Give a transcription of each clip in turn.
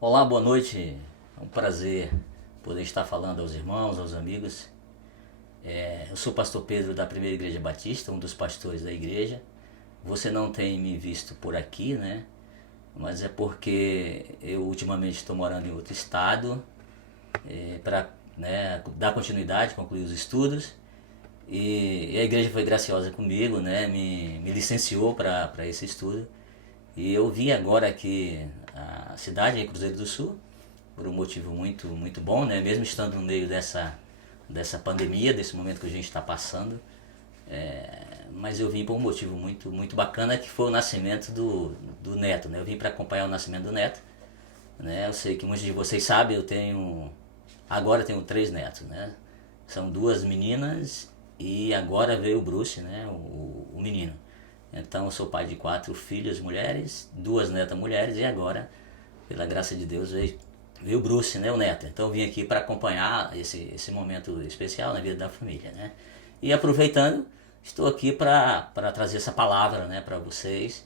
Olá, boa noite. É um prazer poder estar falando aos irmãos, aos amigos. Eu sou o pastor Pedro da Primeira Igreja Batista, um dos pastores da igreja. Você não tem me visto por aqui, né? Mas é porque eu ultimamente estou morando em outro estado para dar continuidade, concluir os estudos. E a igreja foi graciosa comigo, né? Me licenciou para esse estudo. E eu vim agora aqui à cidade, em Cruzeiro do Sul, por um motivo muito bom, né? Mesmo estando no meio dessa pandemia, desse momento que a gente está passando. Mas eu vim por um motivo muito bacana, que foi o nascimento do neto, né? Eu vim para acompanhar o nascimento do neto, né? Eu sei que muitos de vocês sabem, agora tenho 3 netos, né? São 2 meninas e agora veio o Bruce, né? O menino. Então eu sou pai de 4 filhas mulheres, 2 netas mulheres e agora, pela graça de Deus, veio o Bruce, né, o neto. Então eu vim aqui para acompanhar esse momento especial na vida da família, né? E aproveitando, estou aqui para trazer essa palavra, né, para vocês.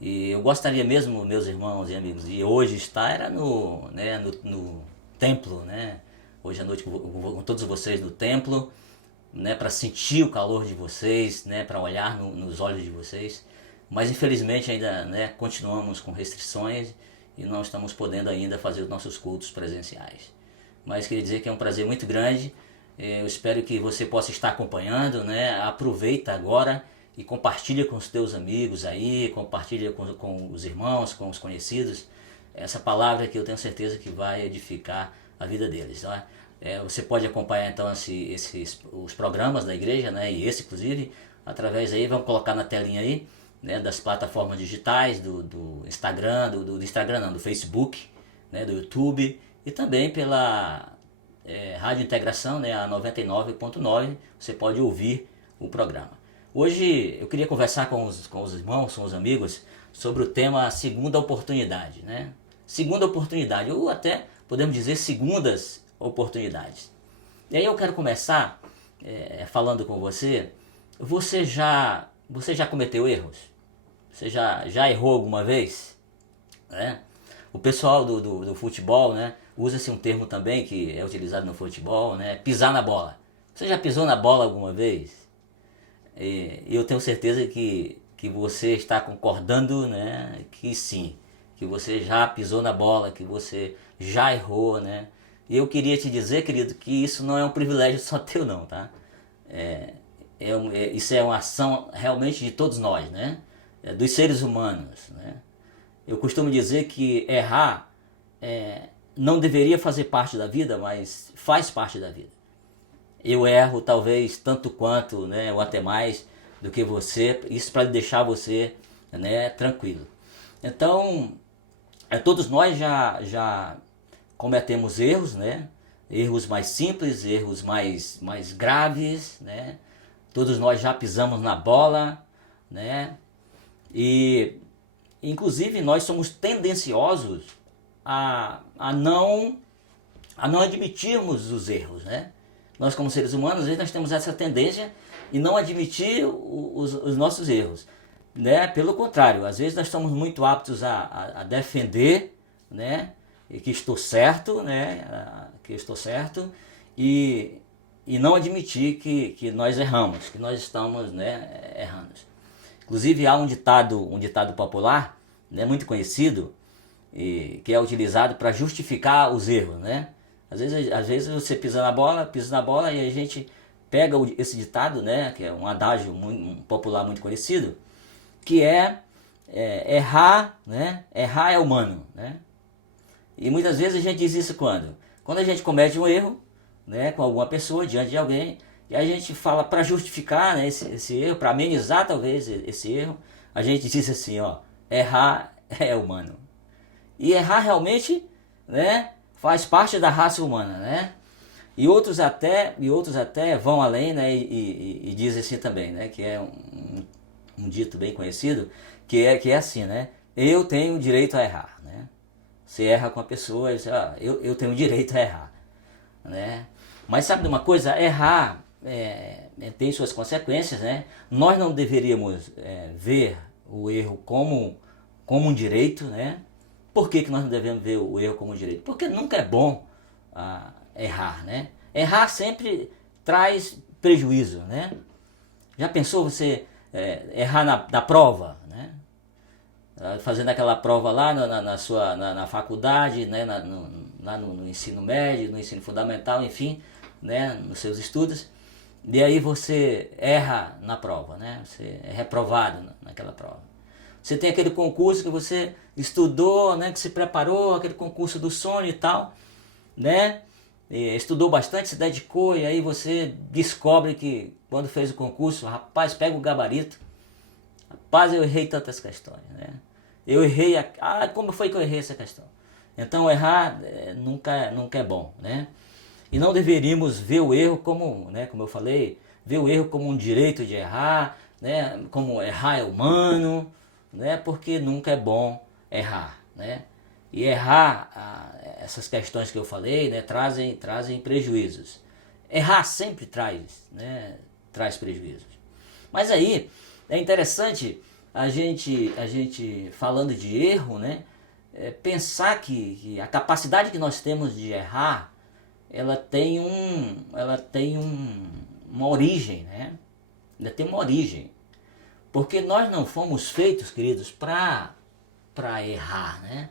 E eu gostaria mesmo, meus irmãos e amigos, de hoje estar no templo, né? Hoje à noite com todos vocês no templo, né, para sentir o calor de vocês, né, para olhar nos olhos de vocês. Mas infelizmente ainda, né, continuamos com restrições e não estamos podendo ainda fazer os nossos cultos presenciais. Mas queria dizer que é um prazer muito grande. Eu espero que você possa estar acompanhando, né? Aproveita agora e compartilha com os teus amigos aí, compartilha com os irmãos, com os conhecidos, essa palavra que eu tenho certeza que vai edificar a vida deles, tá? Você pode acompanhar então os programas da igreja, né? E esse inclusive, através aí, vamos colocar na telinha aí, né? Das plataformas digitais, do Instagram, do Instagram não, do Facebook, né? Do YouTube e também pela Rádio Integração, né? A 99.9, você pode ouvir o programa. Hoje eu queria conversar com os irmãos, com os amigos, sobre o tema segunda oportunidade, né? Segunda oportunidade, ou até podemos dizer segundas oportunidades. E aí eu quero começar falando com você. Você já cometeu erros? Você já errou alguma vez? Né? O pessoal do futebol, né, usa-se um termo também que é utilizado no futebol, né, pisar na bola. Você já pisou na bola alguma vez? E eu tenho certeza que você está concordando, né, que sim, que você já pisou na bola, que você já errou, né? E eu queria te dizer, querido, que isso não é um privilégio só teu não, tá? Isso é uma ação realmente de todos nós, né? Dos seres humanos, né? Eu costumo dizer que errar não deveria fazer parte da vida, mas faz parte da vida. Eu erro talvez tanto quanto, né, ou até mais do que você, isso para deixar você, né, tranquilo. Então, todos nós já cometemos erros, né? Erros mais simples, erros mais graves, né? Todos nós já pisamos na bola, né? E inclusive nós somos tendenciosos a não admitirmos os erros, né? Nós como seres humanos, às vezes nós temos essa tendência em não admitir os nossos erros, né? Pelo contrário, às vezes nós estamos muito aptos a defender, né? E que estou certo, né? Que estou certo e não admitir que nós erramos, que nós estamos, né, errando. Inclusive há um ditado popular, né, muito conhecido, que é utilizado para justificar os erros, né? Às vezes você pisa na bola e a gente pega esse ditado, né, que é um adágio popular muito conhecido, que errar, né? Errar é humano, né? E muitas vezes a gente diz isso quando a gente comete um erro, né, com alguma pessoa, diante de alguém, e a gente fala para justificar, né, esse erro, para amenizar talvez esse erro, a gente diz assim, ó, errar é humano. E errar realmente, né, faz parte da raça humana, né? E outros até vão além, né, e dizem assim também, né, que é um dito bem conhecido, que é assim, né? Eu tenho direito a errar, né? Você erra com a pessoa e diz, eu tenho direito a errar, né? Mas sabe de uma coisa? Errar tem suas consequências, né? Nós não deveríamos ver o erro como um direito, né? Por que nós não devemos ver o erro como um direito? Porque nunca é bom errar, né? Errar sempre traz prejuízo, né? Já pensou você errar na prova, né? Fazendo aquela prova lá na faculdade, né? No ensino médio, no ensino fundamental, enfim, né? Nos seus estudos. E aí você erra na prova, né? Você é reprovado naquela prova. Você tem aquele concurso que você estudou, né? Que se preparou, aquele concurso do sonho e tal, né? E estudou bastante, se dedicou, e aí você descobre que quando fez o concurso, rapaz, pega o gabarito. Rapaz, eu errei tantas questões, né? Eu errei, como foi que eu errei essa questão? Então errar nunca é bom, né? E não deveríamos ver o erro como, né, como eu falei, ver o erro como um direito de errar, né? Como errar é humano, né? Porque nunca é bom errar, né? E errar, essas questões que eu falei, né, trazem prejuízos. Errar sempre traz prejuízos. Mas aí é interessante a gente falando de erro, né, pensar que a capacidade que nós temos de errar, ela tem uma origem, né? Ela tem uma origem. Porque nós não fomos feitos, queridos, para errar, né?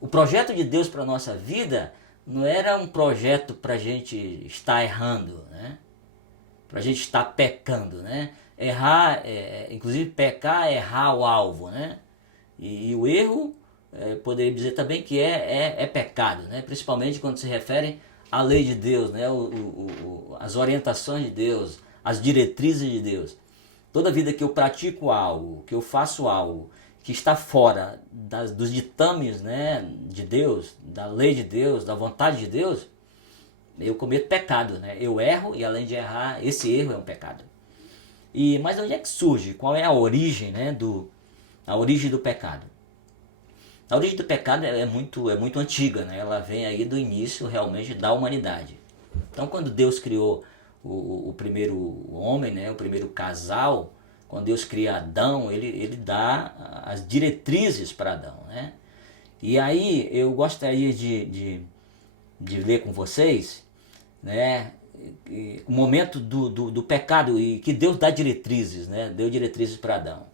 O projeto de Deus para a nossa vida não era um projeto para a gente estar errando, né? Para a gente estar pecando, né? Errar, inclusive pecar é errar o alvo, né? E o erro, poderia dizer também que é pecado, né? Principalmente quando se refere à lei de Deus, né? As orientações de Deus, as diretrizes de Deus. Toda vida que eu pratico algo, que eu faço algo que está fora dos ditames, né, de Deus, da lei de Deus, da vontade de Deus, eu cometo pecado, né? Eu erro e além de errar, esse erro é um pecado. Mas onde é que surge? Qual é a origem, né, a origem do pecado? A origem do pecado é muito antiga, né? Ela vem aí do início realmente da humanidade. Então quando Deus criou o primeiro homem, né, o primeiro casal, quando Deus cria Adão, ele dá as diretrizes para Adão, né? E aí eu gostaria de ler com vocês, né, o momento do pecado e que Deus dá diretrizes, né? Deu diretrizes para Adão.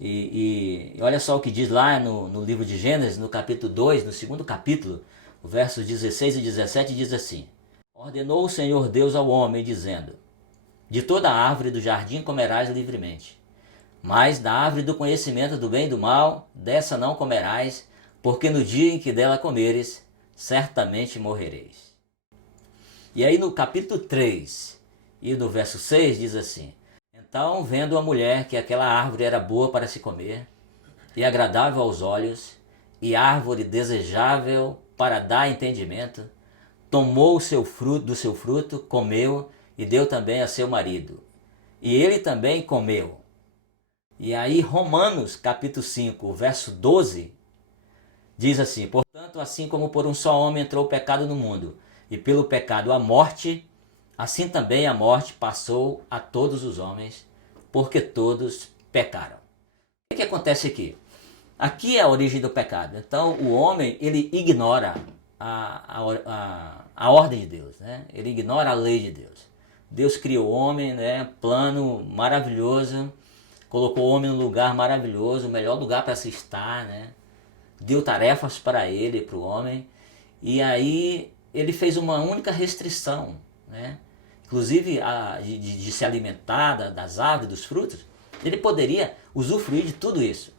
E olha só o que diz lá no livro de Gênesis, no capítulo 2, no segundo capítulo, versos 16 e 17, diz assim: Ordenou o Senhor Deus ao homem, dizendo: De toda árvore do jardim comerás livremente, mas da árvore do conhecimento do bem e do mal, dessa não comerás, porque no dia em que dela comeres, certamente morrereis. E aí no capítulo 3 e no verso 6 diz assim: Então, vendo a mulher que aquela árvore era boa para se comer, e agradável aos olhos, e árvore desejável para dar entendimento, tomou do seu fruto, comeu, e deu também a seu marido. E ele também comeu. E aí Romanos capítulo 5, verso 12, diz assim: Portanto, assim como por um só homem entrou o pecado no mundo, e pelo pecado a morte, assim também a morte passou a todos os homens, porque todos pecaram. O que acontece aqui? Aqui é a origem do pecado. Então o homem, ele ignora a ordem de Deus, né? Ele ignora a lei de Deus. Deus criou o homem, né? Plano maravilhoso, colocou o homem num lugar maravilhoso, o melhor lugar para se estar, né? Deu tarefas para ele, para o homem, e aí ele fez uma única restrição, né? Inclusive de se alimentar das árvores, dos frutos. Ele poderia usufruir de tudo isso,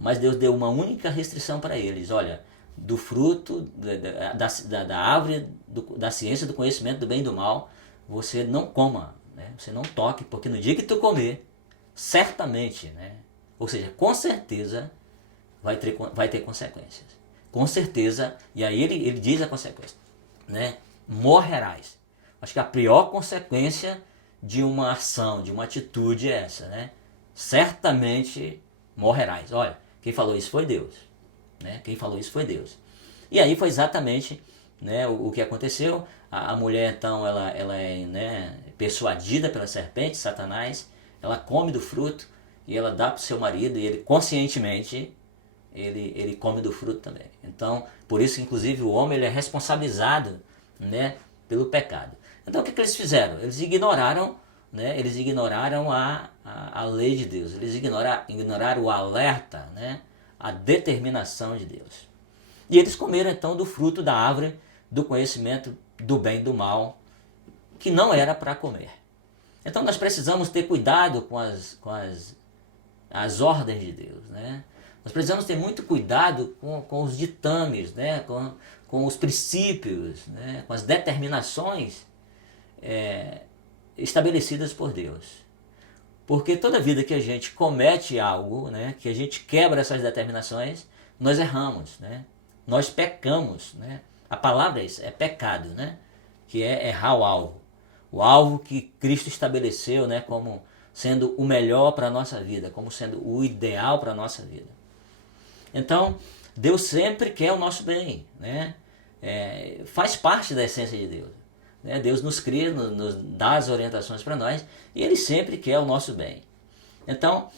mas Deus deu uma única restrição para eles: olha, do fruto da árvore da ciência do conhecimento do bem e do mal, você não coma, né? Você não toque, porque no dia que tu comer, certamente, né? Ou seja, com certeza vai ter consequências. Com certeza, e aí ele diz a consequência, né? Morrerás. Acho que a pior consequência de uma ação, de uma atitude é essa, né? Certamente morrerás. Olha, quem falou isso foi Deus, né? Quem falou isso foi Deus. E aí foi exatamente, né, o que aconteceu. A mulher então ela é, né, persuadida pela serpente, Satanás, ela come do fruto e ela dá para o seu marido e ele conscientemente ele come do fruto também. Então, por isso, inclusive, o homem ele é responsabilizado, né, pelo pecado. Então, o que eles fizeram? Eles ignoraram, né, a lei de Deus. Eles ignoraram o alerta, né, a determinação de Deus. E eles comeram, então, do fruto da árvore do conhecimento do bem e do mal, que não era para comer. Então, nós precisamos ter cuidado com as ordens de Deus, né? Nós precisamos ter muito cuidado com os ditames, né? com os princípios, né? Com as determinações estabelecidas por Deus. Porque toda vida que a gente comete algo, né? Que a gente quebra essas determinações, nós erramos, né? Nós pecamos. Né? A palavra é pecado, né? Que é errar o alvo. O alvo que Cristo estabeleceu, né? Como sendo o melhor para a nossa vida, como sendo o ideal para a nossa vida. Então, Deus sempre quer o nosso bem, né? Faz parte da essência de Deus. Né? Deus nos cria, nos dá as orientações para nós e Ele sempre quer o nosso bem. Então,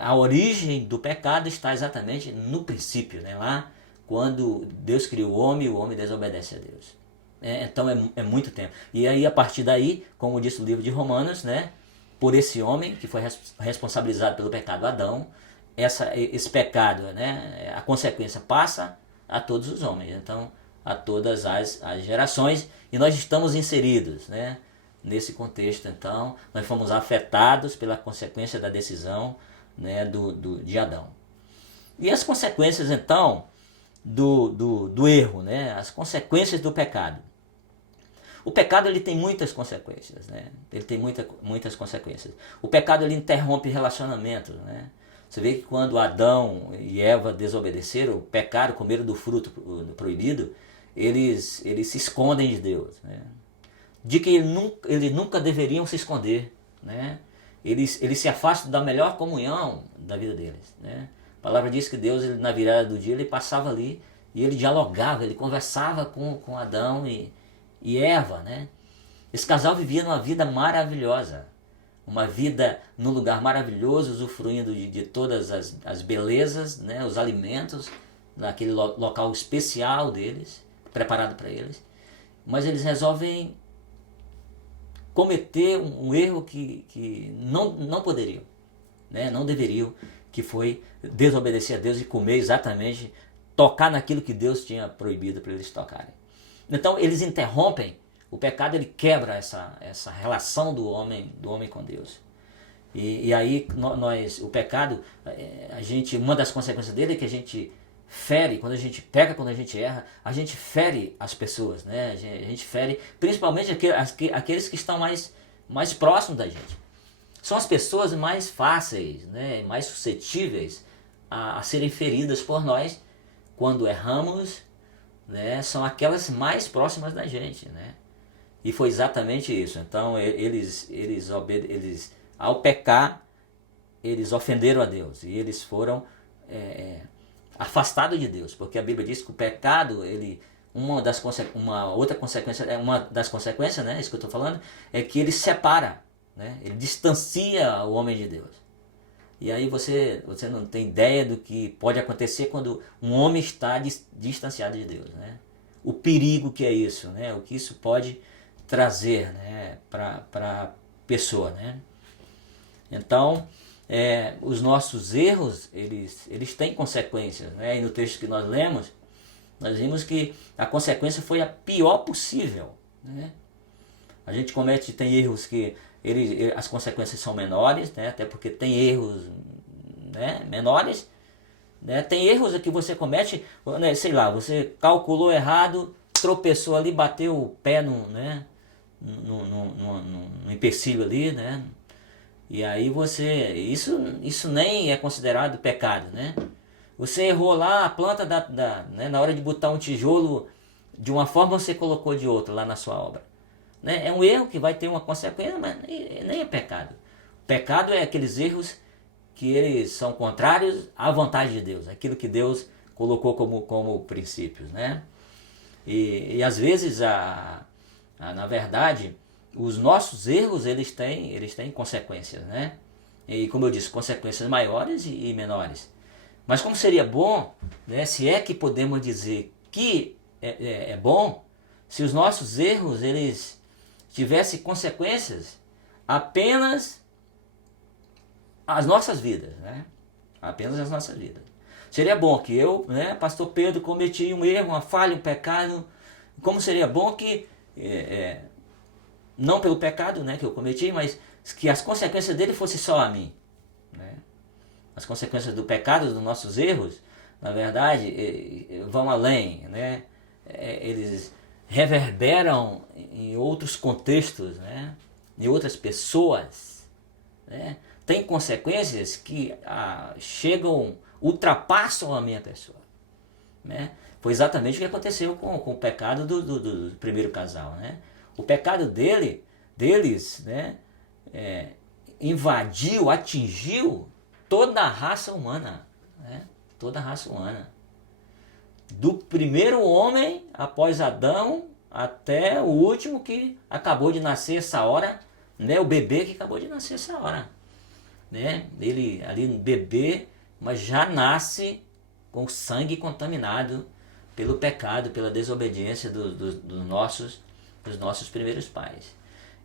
a origem do pecado está exatamente no princípio, né? Lá quando Deus criou o homem desobedece a Deus. Então é muito tempo. E aí, a partir daí, como diz o livro de Romanos, né? Por esse homem que foi responsabilizado pelo pecado Adão, esse pecado, né, a consequência passa a todos os homens, então a todas as gerações, e nós estamos inseridos, né, nesse contexto. Então nós fomos afetados pela consequência da decisão, né, de Adão. E as consequências então do erro, né, as consequências do pecado. O pecado ele tem muitas consequências, né? Ele tem muitas consequências. O pecado ele interrompe relacionamentos, né? Você vê que quando Adão e Eva desobedeceram, pecaram, comeram do fruto proibido, eles se escondem de Deus, né? De que eles nunca deveriam se esconder, né? Eles se afastam da melhor comunhão da vida deles, né? A palavra diz que Deus, na virada do dia, ele passava ali e ele dialogava, ele conversava com Adão e Eva, né? Esse casal vivia numa vida maravilhosa, uma vida num lugar maravilhoso, usufruindo de todas as belezas, né? Os alimentos, naquele local especial deles, preparado para eles. Mas eles resolvem cometer um erro que não poderiam, né? Não deveriam, que foi desobedecer a Deus e comer exatamente, tocar naquilo que Deus tinha proibido para eles tocarem. Então eles interrompem, o pecado ele quebra essa relação do homem com Deus. E aí o pecado, uma das consequências dele é que a gente fere, quando a gente peca, quando a gente erra, a gente fere as pessoas, né? A gente fere principalmente aqueles que estão mais próximos da gente. São as pessoas mais fáceis, né? Mais suscetíveis a serem feridas por nós quando erramos, né? São aquelas mais próximas da gente, né? E foi exatamente isso. Então eles ao pecar, eles ofenderam a Deus e eles foram afastados de Deus, porque a Bíblia diz que o pecado, uma das consequências, né? Isso que eu estou falando, é que ele separa, né? Ele distancia o homem de Deus. E aí você não tem ideia do que pode acontecer quando um homem está distanciado de Deus, né? O perigo que é isso, né? O que isso pode trazer, né? para a pessoa, né? Então, os nossos erros, eles têm consequências, né? E no texto que nós lemos, nós vimos que a consequência foi a pior possível, né? A gente tem erros que as consequências são menores, né? Até porque tem erros, né, menores, né? Tem erros que você comete, né? Sei lá, você calculou errado, tropeçou ali, bateu o pé no empecilho ali, né? E aí isso nem é considerado pecado, né? Você errou lá a planta né? Na hora de botar um tijolo de uma forma, você colocou de outra lá na sua obra, né? É um erro que vai ter uma consequência, mas nem é pecado. Pecado é aqueles erros que eles são contrários à vontade de Deus, aquilo que Deus colocou como princípios, né? E às vezes Na verdade, os nossos erros eles têm consequências, né? E como eu disse, consequências maiores e menores. Mas como seria bom, né, se é que podemos dizer que é bom, se os nossos erros eles tivessem consequências apenas as nossas vidas, né? Apenas as nossas vidas. Seria bom que eu, né, pastor Pedro, cometi um erro, uma falha, um pecado. Como seria bom que, não pelo pecado, né, que eu cometi, mas que as consequências dele fossem só a mim, né? As consequências do pecado, dos nossos erros, na verdade, vão além, né? Eles reverberam em outros contextos, né? Em outras pessoas, né? Tem consequências que chegam, ultrapassam a minha pessoa, né? Foi exatamente o que aconteceu com o pecado do primeiro casal, né? O pecado deles, né? Invadiu, atingiu toda a raça humana, né? Toda a raça humana. Do primeiro homem, após Adão, até o último que acabou de nascer essa hora, né? O bebê que acabou de nascer essa hora, né? Ele ali no bebê, mas já nasce com o sangue contaminado pelo pecado, pela desobediência dos nossos primeiros pais.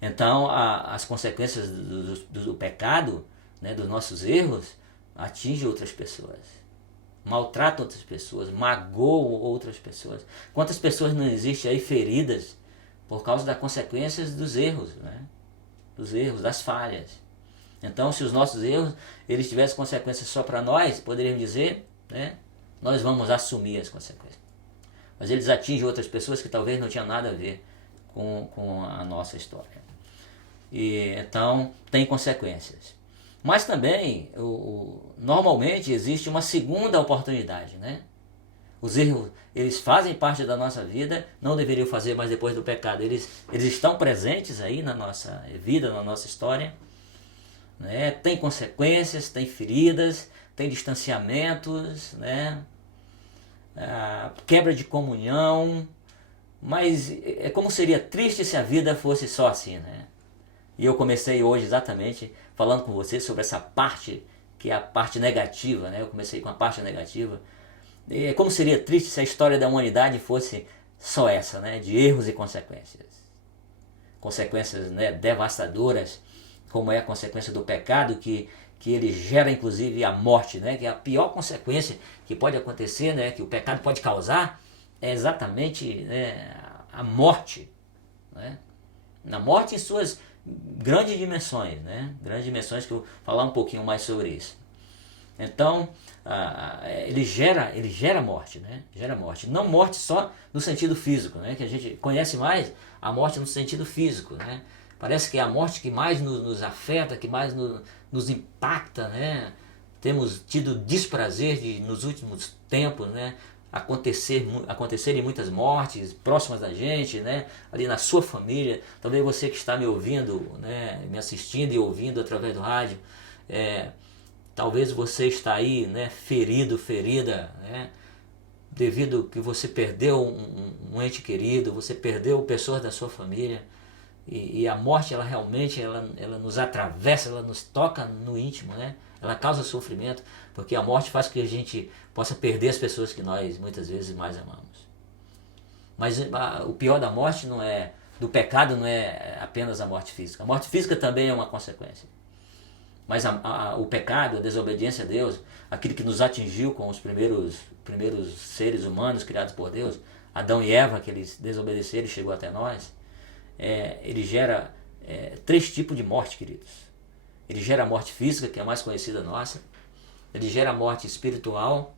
Então as consequências do pecado, né, dos nossos erros, atingem outras pessoas, maltratam outras pessoas, magoam outras pessoas. Quantas pessoas não existem aí feridas por causa das consequências dos erros, né? Dos erros, das falhas. Então, se os nossos erros eles tivessem consequências só para nós, poderíamos dizer, né, nós vamos assumir as consequências. Mas eles atingem outras pessoas que talvez não tinham nada a ver com a nossa história. E então tem consequências. Mas também, normalmente existe uma segunda oportunidade, né? Os erros, eles fazem parte da nossa vida, não deveriam fazer mais depois do pecado. Eles estão presentes aí na nossa vida, na nossa história, né? Tem consequências, tem feridas, tem distanciamentos, né? Quebra de comunhão, mas como seria triste se a vida fosse só assim, né? E eu comecei hoje exatamente falando com você sobre essa parte, que é a parte negativa, né? Eu comecei com a parte negativa. E como seria triste se a história da humanidade fosse só essa, né? De erros e consequências. Consequências, né, devastadoras, como é a consequência do pecado, que ele gera inclusive a morte, né? Que é a pior consequência que pode acontecer, né? Que o pecado pode causar, é exatamente, né, a morte, né? Na morte em suas grandes dimensões, né? Grandes dimensões que eu vou falar um pouquinho mais sobre isso. Então, ele gera morte, né? Gera morte. Não morte só no sentido físico, né? Que a gente conhece mais a morte no sentido físico, né? Parece que é a morte que mais nos afeta, que mais nos impacta, né? Temos tido desprazer nos últimos tempos, né? Acontecerem muitas mortes próximas da gente, né? Ali na sua família. Talvez você que está me ouvindo, né? Me assistindo e ouvindo através do rádio, talvez você está aí, né? ferida, né? Devido que você perdeu um ente querido, você perdeu pessoas da sua família. E a morte, ela realmente ela nos atravessa, ela nos toca no íntimo, né? Ela causa sofrimento, porque a morte faz com que a gente possa perder as pessoas que nós muitas vezes mais amamos. Mas o pior da morte não é, do pecado não é apenas a morte física. A morte física também é uma consequência. Mas o pecado, a desobediência a Deus, aquilo que nos atingiu com os primeiros seres humanos criados por Deus, Adão e Eva, que eles desobedeceram e chegou até nós, ele gera 3 tipos de morte, queridos. Ele gera a morte física, que é a mais conhecida nossa. Ele gera a morte espiritual,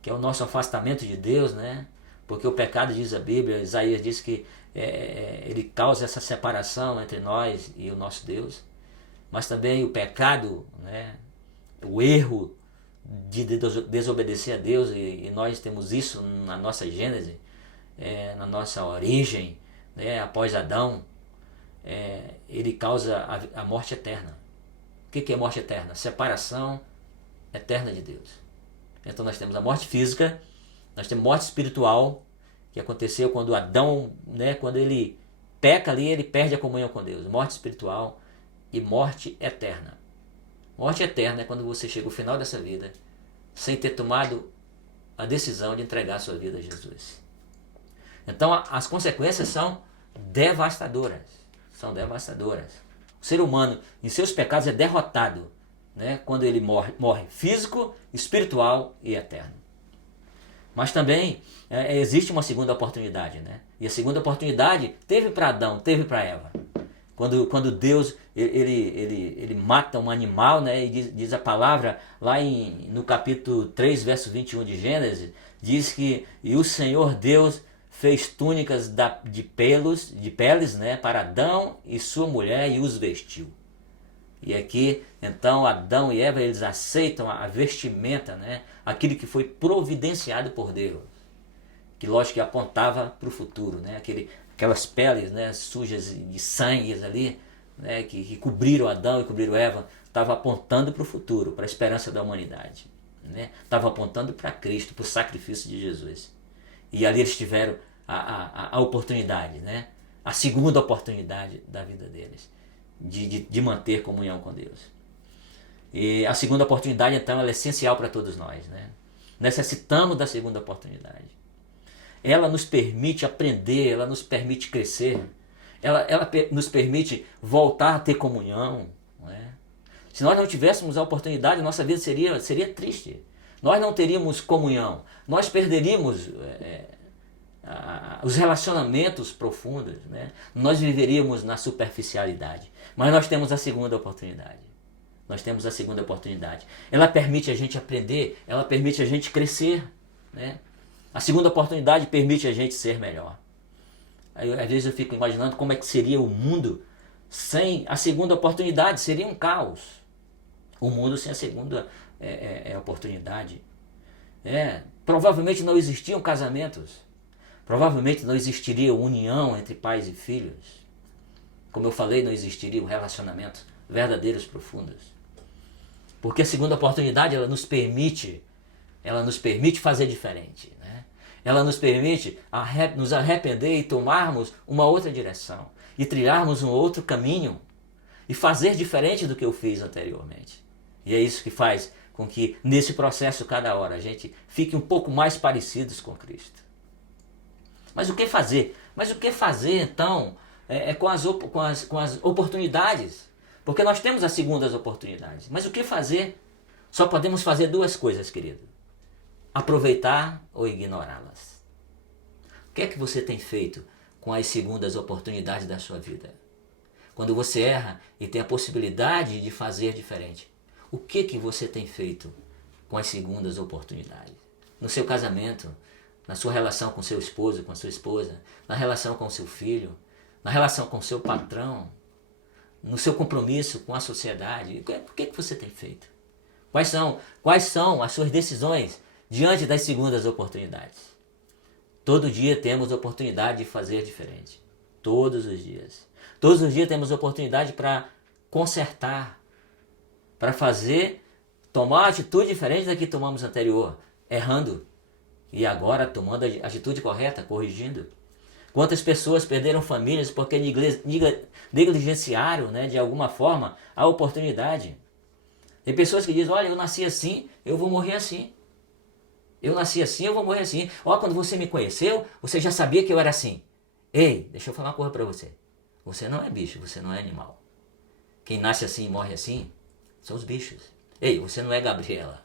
que é o nosso afastamento de Deus, né? Porque o pecado, diz a Bíblia, Isaías diz que ele causa essa separação entre nós e o nosso Deus. Mas também o pecado, né? O erro de desobedecer a Deus, e nós temos isso na nossa gênese, na nossa origem, né? Após Adão, ele causa a morte eterna. O que é morte eterna? Separação eterna de Deus. Então nós temos a morte física, nós temos morte espiritual, que aconteceu quando Adão, né, quando ele peca ali, ele perde a comunhão com Deus. Morte espiritual e morte eterna. Morte eterna é quando você chega ao final dessa vida sem ter tomado a decisão de entregar a sua vida a Jesus. Então as consequências são devastadoras. São devastadoras. O ser humano em seus pecados é derrotado, né, quando ele morre físico, espiritual e eterno. Mas também existe uma segunda oportunidade, né? E a segunda oportunidade teve para Adão, teve para Eva. Quando Deus ele mata um animal, né, e diz a palavra lá no capítulo 3, verso 21 de Gênesis, diz que e o Senhor Deus fez túnicas de peles, né, para Adão e sua mulher e os vestiu. E aqui, então, Adão e Eva, eles aceitam a vestimenta, né, aquilo que foi providenciado por Deus, que lógico que apontava para o futuro, né, aquelas peles, né, sujas de sangue ali, né, que cobriram Adão e cobriram Eva, estava apontando para o futuro, para a esperança da humanidade, né, estava apontando para Cristo, para o sacrifício de Jesus. E ali eles tiveram a oportunidade, né, a segunda oportunidade da vida deles, de manter comunhão com Deus. E a segunda oportunidade, então, ela é essencial para todos nós, né? Necessitamos da segunda oportunidade. Ela nos permite aprender, ela nos permite crescer, ela nos permite voltar a ter comunhão, né? Se nós não tivéssemos a oportunidade, nossa vida seria triste. Nós não teríamos comunhão, nós perderíamos os relacionamentos profundos, né? Nós viveríamos na superficialidade. Mas nós temos a segunda oportunidade. Nós temos a segunda oportunidade. Ela permite a gente aprender, ela permite a gente crescer, né? A segunda oportunidade permite a gente ser melhor. Aí, às vezes eu fico imaginando como é que seria o mundo sem a segunda oportunidade. Seria um caos. O mundo sem a segunda oportunidade. Provavelmente não existiam casamentos. Provavelmente não existiria união entre pais e filhos. Como eu falei, não existiriam relacionamentos verdadeiros, profundos. Porque a segunda oportunidade, ela nos permite fazer diferente, né? Ela nos permite nos arrepender e tomarmos uma outra direção. E trilharmos um outro caminho. E fazer diferente do que eu fiz anteriormente. E é isso que faz com que, nesse processo, cada hora, a gente fique um pouco mais parecidos com Cristo. Mas o que fazer? Então, com as oportunidades? Porque nós temos as segundas oportunidades. Mas o que fazer? Só podemos fazer duas coisas, querido. Aproveitar ou ignorá-las. O que é que você tem feito com as segundas oportunidades da sua vida? Quando você erra e tem a possibilidade de fazer diferente, o que você tem feito com as segundas oportunidades? No seu casamento, na sua relação com seu esposo, com a sua esposa, na relação com seu filho, na relação com seu patrão, no seu compromisso com a sociedade. O que você tem feito? Quais são as suas decisões diante das segundas oportunidades? Todo dia temos oportunidade de fazer diferente. Todos os dias. Todos os dias temos oportunidade para consertar, para tomar uma atitude diferente da que tomamos anterior, errando. E agora tomando a atitude correta, corrigindo. Quantas pessoas perderam famílias porque negligenciaram, né, de alguma forma, a oportunidade. Tem pessoas que dizem, olha, eu nasci assim, eu vou morrer assim. Eu nasci assim, eu vou morrer assim. Ó, quando você me conheceu, você já sabia que eu era assim. Ei, deixa eu falar uma coisa pra você. Você não é bicho, você não é animal. Quem nasce assim e morre assim, são os bichos. Ei, você não é Gabriela.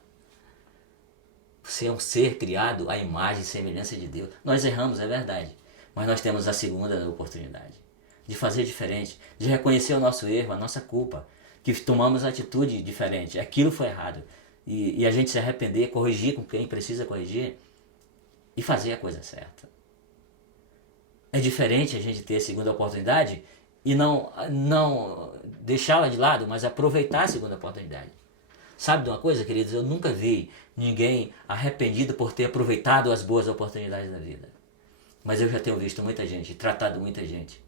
Você é um ser criado à imagem e semelhança de Deus. Nós erramos, é verdade. Mas nós temos a segunda oportunidade. De fazer diferente. De reconhecer o nosso erro, a nossa culpa. Que tomamos atitude diferente. Aquilo foi errado. E a gente se arrepender, corrigir com quem precisa corrigir. E fazer a coisa certa. É diferente a gente ter a segunda oportunidade e não deixá-la de lado, mas aproveitar a segunda oportunidade. Sabe de uma coisa, queridos? Eu nunca vi ninguém arrependido por ter aproveitado as boas oportunidades da vida. Mas eu já tenho visto muita gente, tratado muita gente,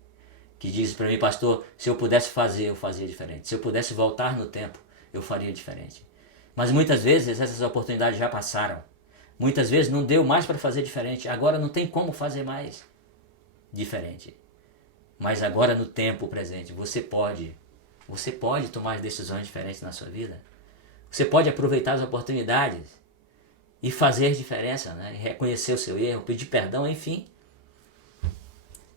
que diz para mim, pastor, se eu pudesse fazer, eu fazia diferente. Se eu pudesse voltar no tempo, eu faria diferente. Mas muitas vezes essas oportunidades já passaram. Muitas vezes não deu mais para fazer diferente. Agora não tem como fazer mais diferente. Mas agora no tempo presente, você pode tomar decisões diferentes na sua vida. Você pode aproveitar as oportunidades e fazer diferença, né? Reconhecer o seu erro, pedir perdão, enfim.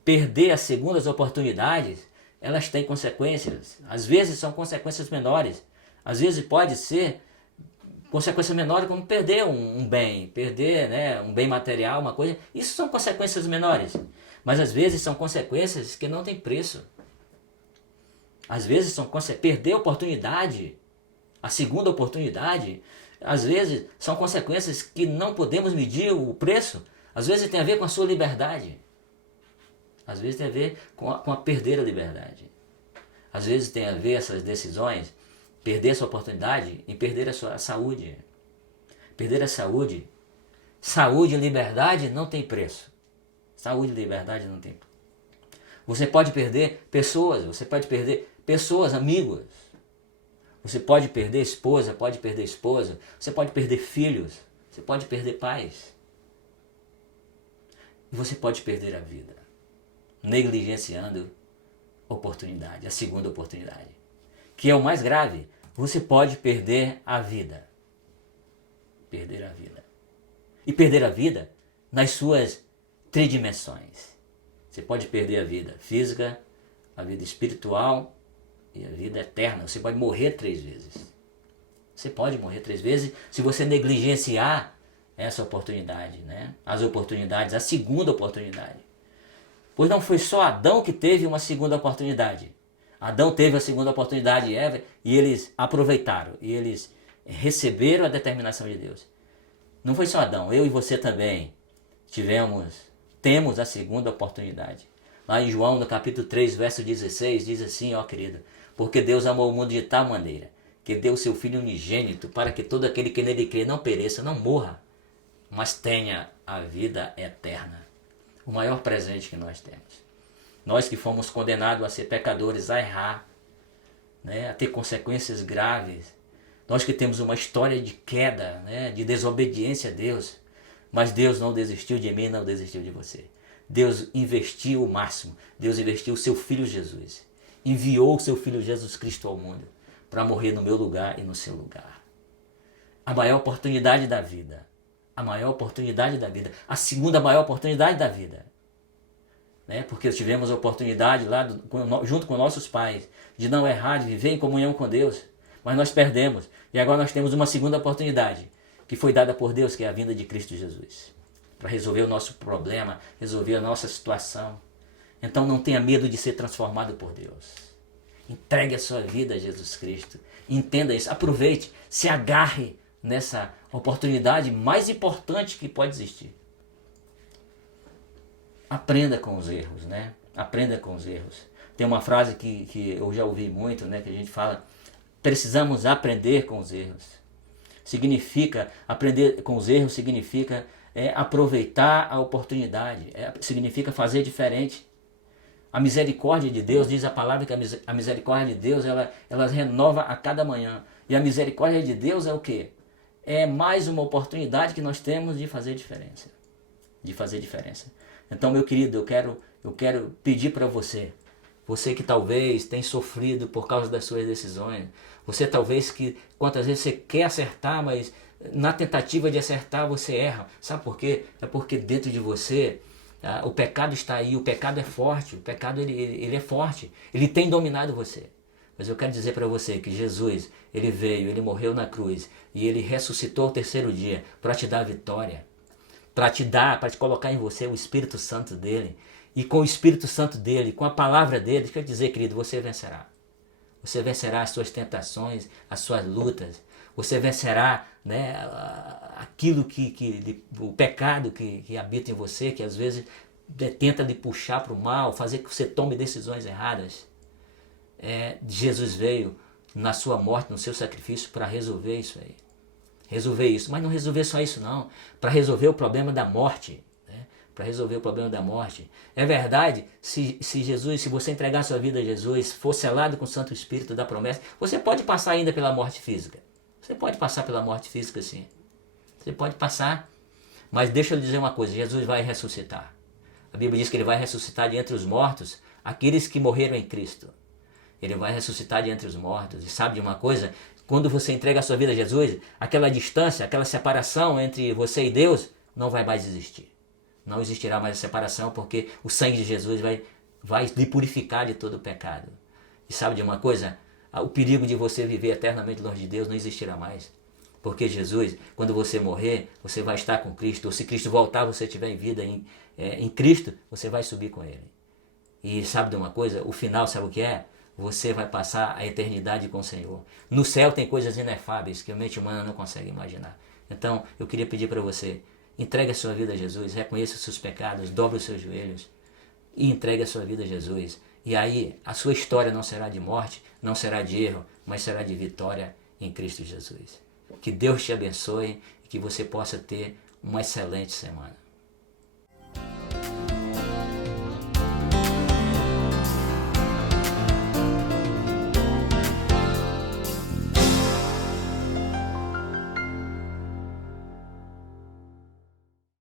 Perder as segundas oportunidades, elas têm consequências. Às vezes são consequências menores. Às vezes pode ser consequência menor como perder um bem, perder, né, um bem material, uma coisa. Isso são consequências menores. Mas às vezes são consequências que não têm preço. Às vezes são perder a oportunidade, a segunda oportunidade. Às vezes são consequências que não podemos medir o preço. Às vezes tem a ver com a sua liberdade. Às vezes tem a ver com a perder a liberdade. Às vezes tem a ver essas decisões, perder essa oportunidade em perder a sua saúde. Perder a saúde. Saúde e liberdade não tem preço. Saúde e liberdade não tem preço. Você pode perder pessoas, amigos. Você pode perder esposa, você pode perder filhos, você pode perder pais. E você pode perder a vida, negligenciando oportunidade, a segunda oportunidade. Que é o mais grave, você pode perder a vida. Perder a vida. E perder a vida nas suas tridimensões. Você pode perder a vida física, a vida espiritual e a vida eterna. Você pode morrer 3 vezes. Você pode morrer 3 vezes se você negligenciar essa oportunidade, né? As oportunidades, a segunda oportunidade. Pois não foi só Adão que teve uma segunda oportunidade. Adão teve a segunda oportunidade e Eva, e eles aproveitaram, e eles receberam a determinação de Deus. Não foi só Adão, eu e você também temos a segunda oportunidade. Lá em João, no capítulo 3, verso 16, diz assim, ó querido, porque Deus amou o mundo de tal maneira, que deu o seu Filho unigênito, para que todo aquele que nele crê não pereça, não morra, mas tenha a vida eterna. O maior presente que nós temos. Nós que fomos condenados a ser pecadores, a errar, né, a ter consequências graves. Nós que temos uma história de queda, né, de desobediência a Deus. Mas Deus não desistiu de mim, não desistiu de você. Deus investiu o máximo. Deus investiu o seu Filho Jesus. Enviou o seu Filho Jesus Cristo ao mundo para morrer no meu lugar e no seu lugar. A maior oportunidade da vida. A maior oportunidade da vida. A segunda maior oportunidade da vida. Né? Porque tivemos a oportunidade lá, junto com nossos pais, de não errar, de viver em comunhão com Deus. Mas nós perdemos. E agora nós temos uma segunda oportunidade, que foi dada por Deus, que é a vinda de Cristo Jesus. Para resolver o nosso problema, resolver a nossa situação. Então não tenha medo de ser transformado por Deus. Entregue a sua vida a Jesus Cristo. Entenda isso. Aproveite. Se agarre nessa oportunidade mais importante que pode existir. Aprenda com os erros, né? Aprenda com os erros. Tem uma frase que eu já ouvi muito, né? Que a gente fala, precisamos aprender com os erros. Significa, aprender com os erros significa aproveitar a oportunidade, significa fazer diferente. A misericórdia de Deus, diz a palavra que a misericórdia de Deus, ela renova a cada manhã. E a misericórdia de Deus é o quê? É mais uma oportunidade que nós temos de fazer diferença. De fazer diferença. Então, meu querido, eu quero pedir para você que talvez tenha sofrido por causa das suas decisões, você talvez que quantas vezes você quer acertar, mas na tentativa de acertar você erra. Sabe por quê? É porque dentro de você o pecado está aí, o pecado é forte, o pecado ele é forte, ele tem dominado você. Mas eu quero dizer para você que Jesus, ele veio, ele morreu na cruz e ele ressuscitou ao 3º dia para te dar a vitória. Para te colocar em você o Espírito Santo dele. E com o Espírito Santo dele, com a palavra dele, quer dizer, querido, você vencerá. Você vencerá as suas tentações, as suas lutas. Você vencerá, né, aquilo o pecado que habita em você, que às vezes tenta lhe puxar para o mal, fazer que você tome decisões erradas. Jesus veio na sua morte, no seu sacrifício, para resolver isso aí. Resolver isso, mas não resolver só isso não, para resolver o problema da morte, né? Para resolver o problema da morte. É verdade, se você entregar sua vida a Jesus, for selado com o Santo Espírito da promessa, você pode passar ainda pela morte física. Você pode passar pela morte física sim. Você pode passar, mas deixa eu dizer uma coisa, Jesus vai ressuscitar. A Bíblia diz que ele vai ressuscitar de entre os mortos aqueles que morreram em Cristo. Ele vai ressuscitar de entre os mortos. E sabe de uma coisa? Quando você entrega a sua vida a Jesus, aquela distância, aquela separação entre você e Deus não vai mais existir. Não existirá mais a separação, porque o sangue de Jesus vai lhe purificar de todo o pecado. E sabe de uma coisa? O perigo de você viver eternamente longe de Deus não existirá mais. Porque Jesus, quando você morrer, você vai estar com Cristo. Ou se Cristo voltar, você estiver em vida em Cristo, você vai subir com Ele. E sabe de uma coisa? O final, sabe o que é? Você vai passar a eternidade com o Senhor. No céu tem coisas inefáveis que a mente humana não consegue imaginar. Então, eu queria pedir para você, entregue a sua vida a Jesus, reconheça os seus pecados, dobre os seus joelhos e entregue a sua vida a Jesus. E aí, a sua história não será de morte, não será de erro, mas será de vitória em Cristo Jesus. Que Deus te abençoe e que você possa ter uma excelente semana.